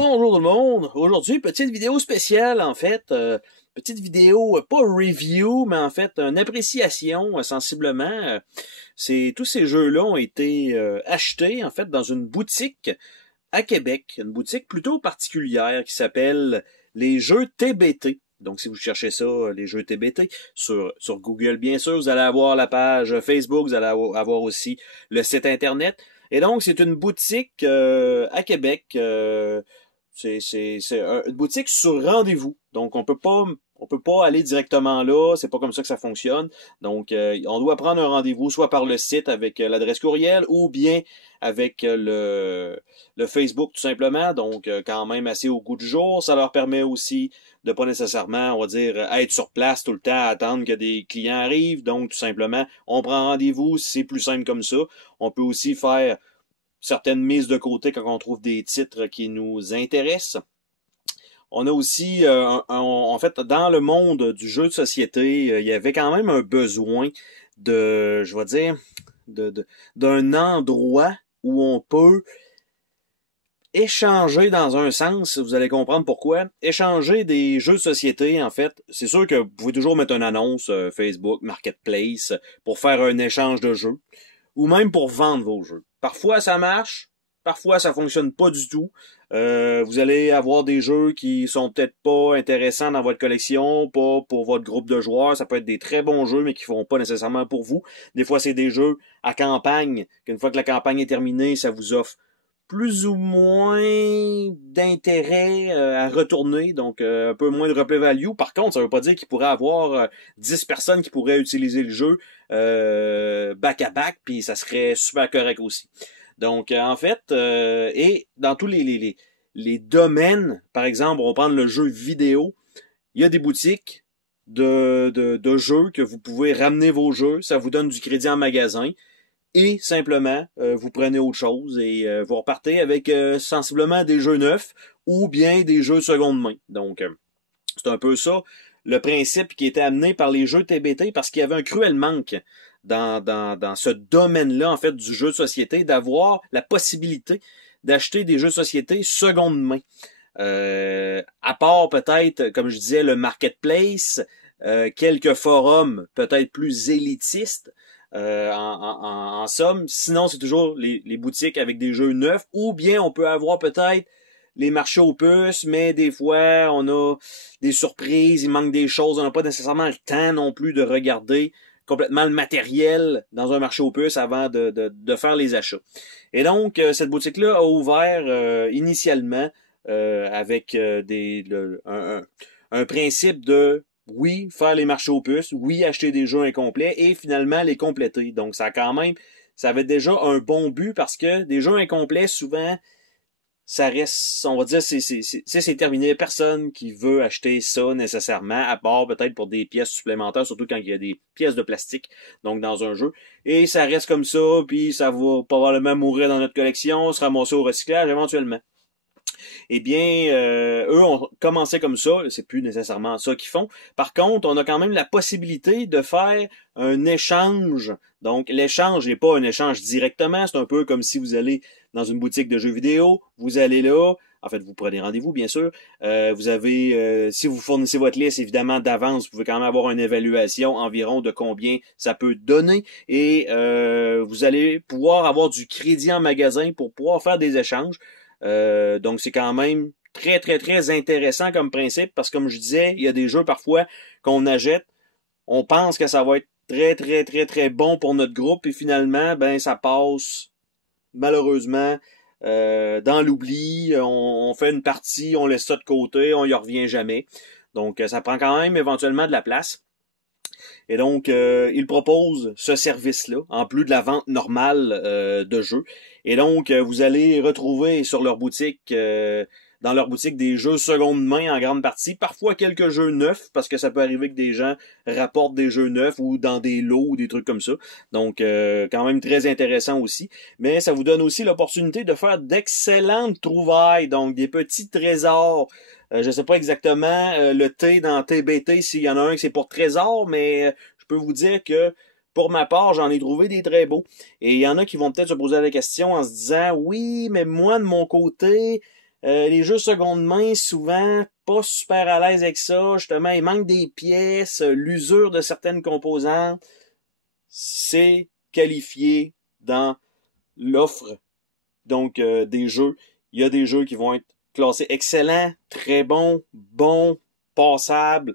Bonjour tout le monde! Aujourd'hui, petite vidéo spéciale en fait. Petite vidéo, pas review, mais en fait une appréciation sensiblement. Tous ces jeux-là ont été achetés en fait dans une boutique à Québec. Une boutique plutôt particulière qui s'appelle les jeux TBT. Donc si vous cherchez ça, les jeux TBT, sur Google bien sûr, vous allez avoir la page Facebook, vous allez avoir aussi le site internet. Et donc, c'est une boutique à Québec. C'est une boutique sur rendez-vous. Donc, on peut pas aller directement là. C'est pas comme ça que ça fonctionne. Donc, on doit prendre un rendez-vous soit par le site avec l'adresse courriel ou bien avec le Facebook tout simplement. Donc, quand même assez au goût du jour. Ça leur permet aussi de pas nécessairement, on va dire, être sur place tout le temps, attendre que des clients arrivent. Donc, tout simplement, on prend rendez-vous. C'est plus simple comme ça. On peut aussi faire certaines mises de côté quand on trouve des titres qui nous intéressent. On a aussi, en fait, dans le monde du jeu de société, il y avait quand même un besoin je vais dire, d'un endroit où on peut échanger dans un sens, vous allez comprendre pourquoi. Échanger des jeux de société, en fait, c'est sûr que vous pouvez toujours mettre une annonce Facebook, Marketplace, pour faire un échange de jeux, ou même pour vendre vos jeux. Parfois ça marche, parfois ça fonctionne pas du tout. Vous allez avoir des jeux qui sont peut-être pas intéressants dans votre collection, pas pour votre groupe de joueurs. Ça peut être des très bons jeux, mais qui ne feront pas nécessairement pour vous. Des fois, c'est des jeux à campagne, qu'une fois que la campagne est terminée, ça vous offre plus ou moins d'intérêt à retourner, donc un peu moins de replay value. Par contre, ça veut pas dire qu'il pourrait avoir 10 personnes qui pourraient utiliser le jeu back à back, puis ça serait super correct aussi. Donc, en fait, et dans tous les domaines, par exemple, on va prendre le jeu vidéo, il y a des boutiques de jeux que vous pouvez ramener vos jeux, ça vous donne du crédit en magasin, et simplement, vous prenez autre chose et vous repartez avec sensiblement des jeux neufs ou bien des jeux seconde main. Donc, c'est un peu ça le principe qui était amené par les jeux TBT parce qu'il y avait un cruel manque dans ce domaine-là, en fait, du jeu de société, d'avoir la possibilité d'acheter des jeux de société seconde main. À part peut-être, comme je disais, le marketplace, quelques forums peut-être plus élitistes, en somme. Sinon, c'est toujours les boutiques avec des jeux neufs, ou bien on peut avoir peut-être les marchés aux puces, mais des fois, on a des surprises, il manque des choses, on n'a pas nécessairement le temps non plus de regarder complètement le matériel dans un marché aux puces avant de faire les achats. Et donc, cette boutique-là a ouvert initialement avec un principe de oui, faire les marchés aux puces, oui, acheter des jeux incomplets et finalement les compléter. Donc, ça avait déjà un bon but parce que des jeux incomplets, souvent, ça reste, on va dire, c'est terminé. Personne qui veut acheter ça nécessairement, à part peut-être pour des pièces supplémentaires, surtout quand il y a des pièces de plastique, donc dans un jeu. Et ça reste comme ça, puis ça va probablement mourir dans notre collection, se ramasser au recyclage éventuellement. Eh bien, eux ont commencé comme ça, c'est plus nécessairement ça qu'ils font. Par contre, on a quand même la possibilité de faire un échange. Donc, l'échange n'est pas un échange directement, c'est un peu comme si vous allez dans une boutique de jeux vidéo, vous allez là, en fait, vous prenez rendez-vous, bien sûr. Si vous fournissez votre liste, évidemment, d'avance, vous pouvez quand même avoir une évaluation environ de combien ça peut donner. Et vous allez pouvoir avoir du crédit en magasin pour pouvoir faire des échanges. Donc, c'est quand même très, très, très intéressant comme principe parce que, comme je disais, il y a des jeux parfois qu'on achète, on pense que ça va être très, très, très, très bon pour notre groupe et finalement, ben, ça passe malheureusement dans l'oubli. On fait une partie, on laisse ça de côté, on y revient jamais. Donc, ça prend quand même éventuellement de la place. Et donc, ils proposent ce service-là, en plus de la vente normale de jeux. Et donc, vous allez retrouver sur leur boutique, dans leur boutique, des jeux seconde main en grande partie. Parfois quelques jeux neufs, parce que ça peut arriver que des gens rapportent des jeux neufs ou dans des lots ou des trucs comme ça. Donc, quand même très intéressant aussi. Mais ça vous donne aussi l'opportunité de faire d'excellentes trouvailles, donc des petits trésors. Je sais pas exactement le T dans TBT, s'il y en a un qui c'est pour trésor, mais je peux vous dire que pour ma part, j'en ai trouvé des très beaux. Et il y en a qui vont peut-être se poser la question en se disant, oui, mais moi, de mon côté, Les jeux seconde main, souvent, pas super à l'aise avec ça. Justement, il manque des pièces, l'usure de certaines composantes. C'est qualifié dans l'offre donc des jeux. Il y a des jeux qui vont être classés excellents, très bons, bons, passables,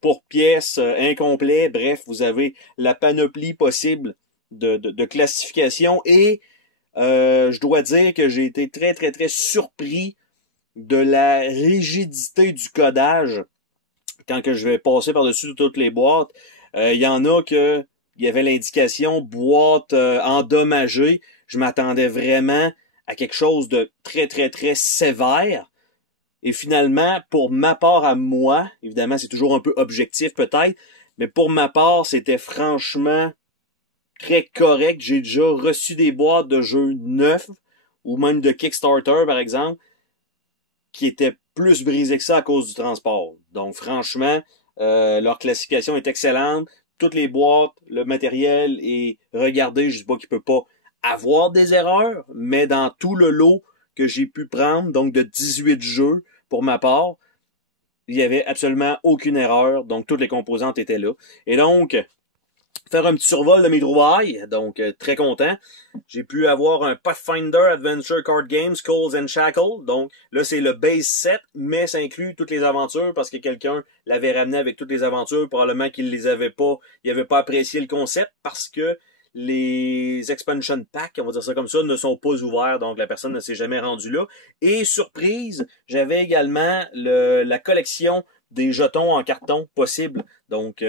pour pièces, incomplets. Bref, vous avez la panoplie possible de classification et je dois dire que j'ai été très, très, très surpris de la rigidité du codage quand que je vais passer par-dessus toutes les boîtes. Il y en a que il y avait l'indication boîte endommagée. Je m'attendais vraiment à quelque chose de très, très, très sévère. Et finalement, pour ma part à moi, évidemment, c'est toujours un peu objectif peut-être, mais pour ma part, c'était franchement très correct. J'ai déjà reçu des boîtes de jeux neufs, ou même de Kickstarter, par exemple, qui étaient plus brisées que ça à cause du transport. Donc, franchement, leur classification est excellente. Toutes les boîtes, le matériel est regardé. Je dis pas qu'il peut pas avoir des erreurs, mais dans tout le lot que j'ai pu prendre, donc de 18 jeux pour ma part, il y avait absolument aucune erreur. Donc, toutes les composantes étaient là. Et donc, faire un petit survol de mes trouvailles, donc très content. J'ai pu avoir un Pathfinder Adventure Card Game, Skulls and Shackles. Donc là, c'est le base set, mais ça inclut toutes les aventures parce que quelqu'un l'avait ramené avec toutes les aventures. Probablement qu'il les avait pas, il avait pas apprécié le concept parce que les expansion packs, on va dire ça comme ça, ne sont pas ouverts, donc la personne ne s'est jamais rendue là. Et surprise, j'avais également la collection des jetons en carton possible. Donc,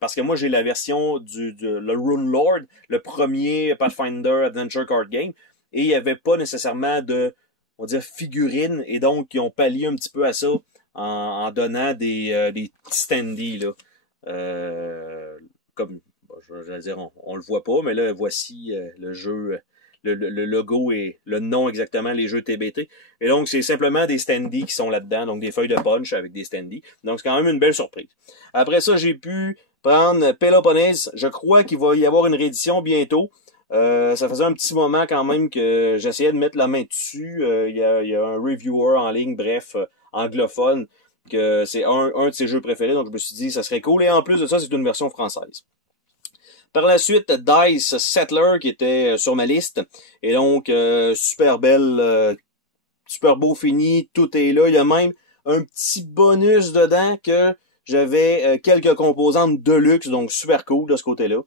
parce que moi, j'ai la version le Rune Lord, le premier Pathfinder Adventure Card Game, et il n'y avait pas nécessairement de, on va dire, figurines, et donc, ils ont pallié un petit peu à ça en donnant des petits standees, là. Comme, bon, je vais dire, on le voit pas, mais là, voici le jeu, le logo et le nom exactement, les jeux TBT. Et donc, c'est simplement des standees qui sont là-dedans, donc des feuilles de punch avec des standees. Donc, c'est quand même une belle surprise. Après ça, j'ai pu prendre Peloponnese. Je crois qu'il va y avoir une réédition bientôt. Ça faisait un petit moment quand même que j'essayais de mettre la main dessus. Il y a un reviewer en ligne, bref, anglophone, que c'est un de ses jeux préférés. Donc, je me suis dit, ça serait cool. Et en plus de ça, c'est une version française. Par la suite, Dice Settler qui était sur ma liste. Et donc, super belle, super beau fini, tout est là. Il y a même un petit bonus dedans que j'avais quelques composantes de luxe, donc super cool de ce côté-là.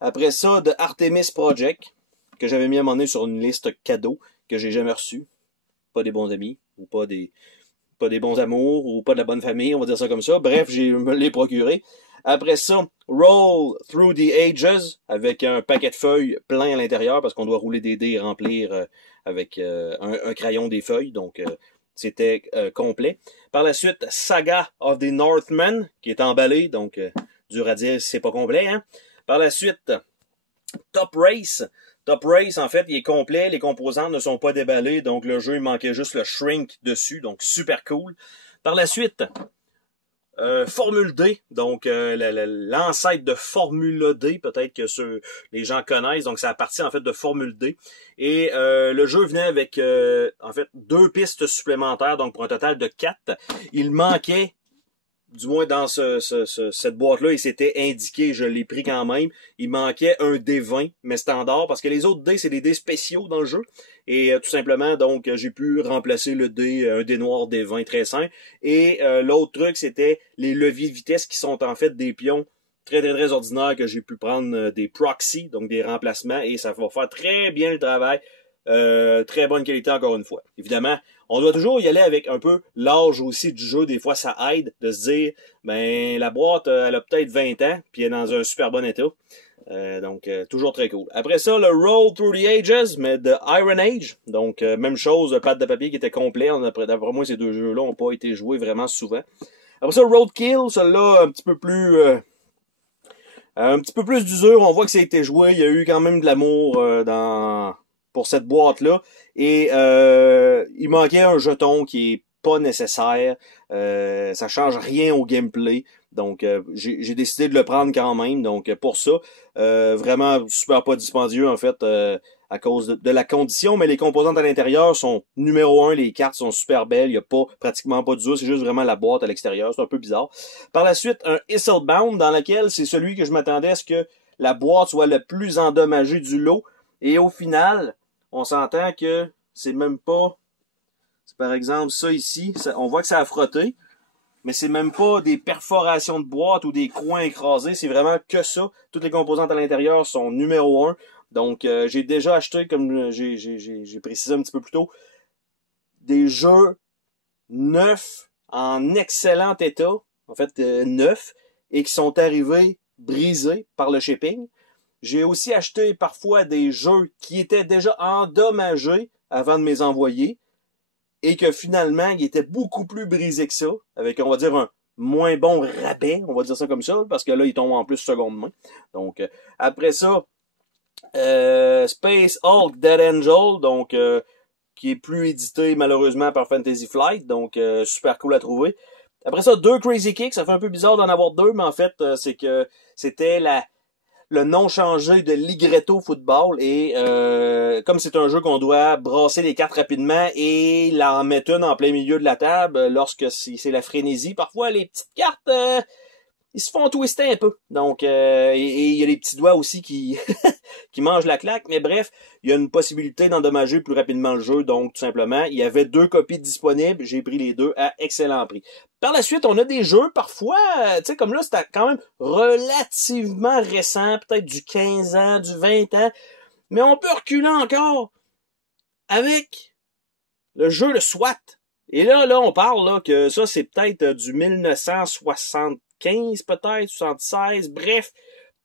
Après ça, de Artemis Project, que j'avais mis à un moment donné sur une liste cadeau, que j'ai jamais reçu. Pas des bons amis, ou pas des bons amours, ou pas de la bonne famille, on va dire ça comme ça. Bref, je me l'ai procuré. Après ça, Roll Through the Ages, avec un paquet de feuilles plein à l'intérieur, parce qu'on doit rouler des dés et remplir avec un crayon des feuilles, donc c'était complet. Par la suite, Saga of the Northmen, qui est emballé, donc dur à dire, c'est pas complet. Hein? Par la suite, Top Race. Top Race, en fait, il est complet, les composantes ne sont pas déballées, donc le jeu, il manquait juste le shrink dessus, donc super cool. Par la suite, Formule D, donc l'ancêtre de Formule D, peut-être que les gens connaissent, donc ça appartient en fait de Formule D. Et le jeu venait avec en fait 2 pistes supplémentaires, donc pour un total de 4. Il manquait, du moins dans cette boîte-là, il s'était indiqué, je l'ai pris quand même, il manquait un D20, mais standard, parce que les autres dés, c'est des dés spéciaux dans le jeu. Et tout simplement, donc, j'ai pu remplacer le dé, un dé noir D20 très simple. Et l'autre truc, c'était les leviers de vitesse qui sont en fait des pions très, très, très ordinaires que j'ai pu prendre des proxys, donc des remplacements, et ça va faire très bien le travail. Très bonne qualité encore une fois. Évidemment, on doit toujours y aller avec un peu l'âge aussi du jeu. Des fois, ça aide de se dire, ben la boîte, elle a peut-être 20 ans, puis elle est dans un super bon état. Donc, toujours très cool. Après ça, le Roll Through the Ages, mais de Iron Age. Donc, même chose, pâte de papier qui était complet. D'après moi, ces deux jeux-là n'ont pas été joués vraiment souvent. Après ça, Roadkill, celui-là, un petit peu plus d'usure. On voit que ça a été joué. Il y a eu quand même de l'amour pour cette boîte-là. Et il manquait un jeton qui est pas nécessaire. Ça change rien au gameplay. Donc, j'ai décidé de le prendre quand même. Donc, pour ça, vraiment super pas dispendieux, en fait, à cause de la condition, mais les composantes à l'intérieur sont numéro 1, les cartes sont super belles, il n'y a pas pratiquement pas d'usure, c'est juste vraiment la boîte à l'extérieur, c'est un peu bizarre. Par la suite, un Isselbound dans lequel c'est celui que je m'attendais à ce que la boîte soit le plus endommagée du lot, et au final, on s'entend que c'est même pas, par exemple ça ici, on voit que ça a frotté, mais c'est même pas des perforations de boîte ou des coins écrasés, c'est vraiment que ça. Toutes les composantes à l'intérieur sont numéro 1. Donc, j'ai déjà acheté, comme j'ai précisé un petit peu plus tôt, des jeux neufs, en excellent état, en fait neufs, et qui sont arrivés brisés par le shipping. J'ai aussi acheté parfois des jeux qui étaient déjà endommagés avant de me les envoyer, et que finalement, il était beaucoup plus brisé que ça, avec, on va dire, un moins bon rabais, on va dire ça comme ça, parce que là, il tombe en plus seconde main. Donc, après ça, Space Hulk Dead Angel, donc, qui est plus édité malheureusement par Fantasy Flight, donc super cool à trouver. Après ça, 2 Crazy Kicks, ça fait un peu bizarre d'en avoir 2, mais en fait, c'est que c'était le nom changé de Ligretto Football, et comme c'est un jeu qu'on doit brasser les cartes rapidement et en mettre une en plein milieu de la table lorsque c'est la frénésie, parfois les petites cartes ils se font twister un peu. Donc et il y a les petits doigts aussi qui qui mangent la claque, mais bref, il y a une possibilité d'endommager plus rapidement le jeu, donc tout simplement, il y avait 2 copies disponibles, j'ai pris les 2 à excellent prix. Par la suite, on a des jeux, parfois, tu sais, comme là, c'était quand même relativement récent, peut-être du 15 ans, du 20 ans, mais on peut reculer encore avec le jeu de SWAT. Et là, on parle là que ça, c'est peut-être du 1975, peut-être, 76, bref,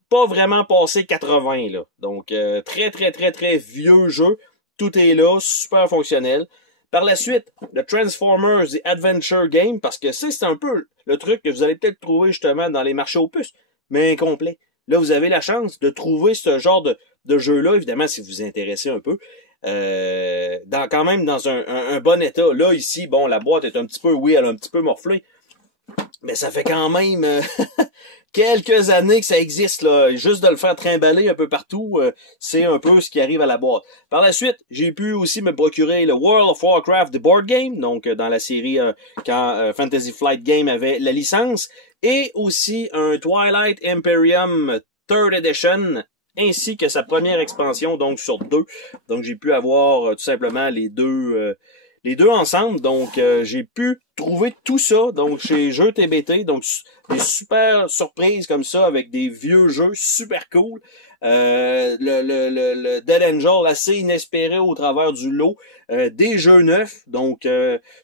pas vraiment passé 80, là. Donc, très, très, très, très vieux jeu. Tout est là, super fonctionnel. Par la suite, le Transformers The Adventure Game, parce que c'est un peu le truc que vous allez peut-être trouver justement dans les marchés aux puces, mais incomplet. Là, vous avez la chance de trouver ce genre de jeu-là, évidemment, si vous vous intéressez un peu, quand même dans un bon état. Là, ici, bon, la boîte est un petit peu, oui, elle a un petit peu morflé, mais ça fait quand même quelques années que ça existe, là. Juste de le faire trimballer un peu partout, c'est un peu ce qui arrive à la boîte. Par la suite, j'ai pu aussi me procurer le World of Warcraft The Board Game, donc dans la série quand Fantasy Flight Game avait la licence, et aussi un Twilight Imperium 3rd Edition, ainsi que sa première expansion, donc sur 2. Donc j'ai pu avoir tout simplement les deux ensemble. Donc j'ai pu trouver tout ça donc chez Jeux TBT, donc des super surprises comme ça avec des vieux jeux super cool. Le Dead Angel assez inespéré au travers du lot, des jeux neufs, donc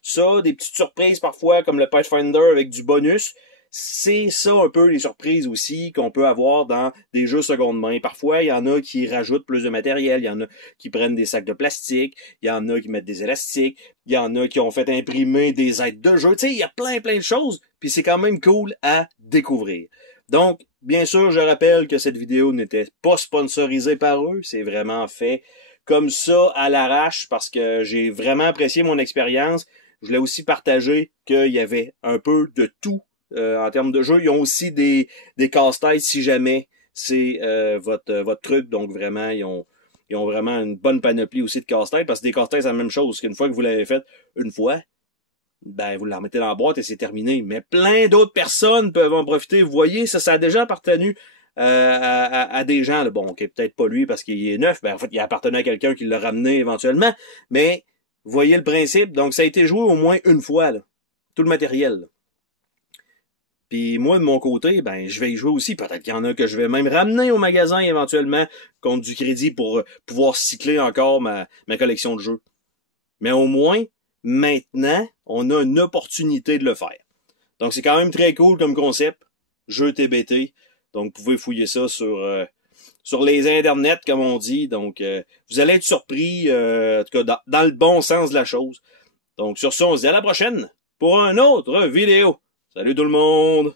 ça, des petites surprises parfois comme le Pathfinder avec du bonus. C'est ça un peu les surprises aussi qu'on peut avoir dans des jeux seconde main. Parfois, il y en a qui rajoutent plus de matériel, il y en a qui prennent des sacs de plastique, il y en a qui mettent des élastiques, il y en a qui ont fait imprimer des aides de jeu. Tu sais, il y a plein de choses, puis c'est quand même cool à découvrir. Donc, bien sûr, je rappelle que cette vidéo n'était pas sponsorisée par eux, c'est vraiment fait comme ça à l'arrache parce que j'ai vraiment apprécié mon expérience. Je voulais aussi partager qu'il y avait un peu de tout en termes de jeu. Ils ont aussi des casse-têtes si jamais c'est votre truc. Donc vraiment, ils ont vraiment une bonne panoplie aussi de casse-têtes, parce que des casse-têtes, c'est la même chose. Qu'une fois que vous l'avez fait une fois, ben vous la remettez dans la boîte et c'est terminé. Mais plein d'autres personnes peuvent en profiter. Vous voyez, ça a déjà appartenu à des gens. Là. Bon, ok, peut-être pas lui parce qu'il est neuf. Ben en fait, il appartenait à quelqu'un qui l'a ramené éventuellement. Mais vous voyez le principe. Donc ça a été joué au moins une fois, là. Tout le matériel. Là. Puis moi, de mon côté, ben je vais y jouer aussi. Peut-être qu'il y en a que je vais même ramener au magasin éventuellement contre du crédit pour pouvoir cycler encore ma collection de jeux. Mais au moins, maintenant, on a une opportunité de le faire. Donc c'est quand même très cool comme concept. Jeu TBT. Donc vous pouvez fouiller ça sur les internets, comme on dit. Donc vous allez être surpris, en tout cas dans le bon sens de la chose. Donc sur ça, on se dit à la prochaine pour une autre vidéo. Salut tout le monde!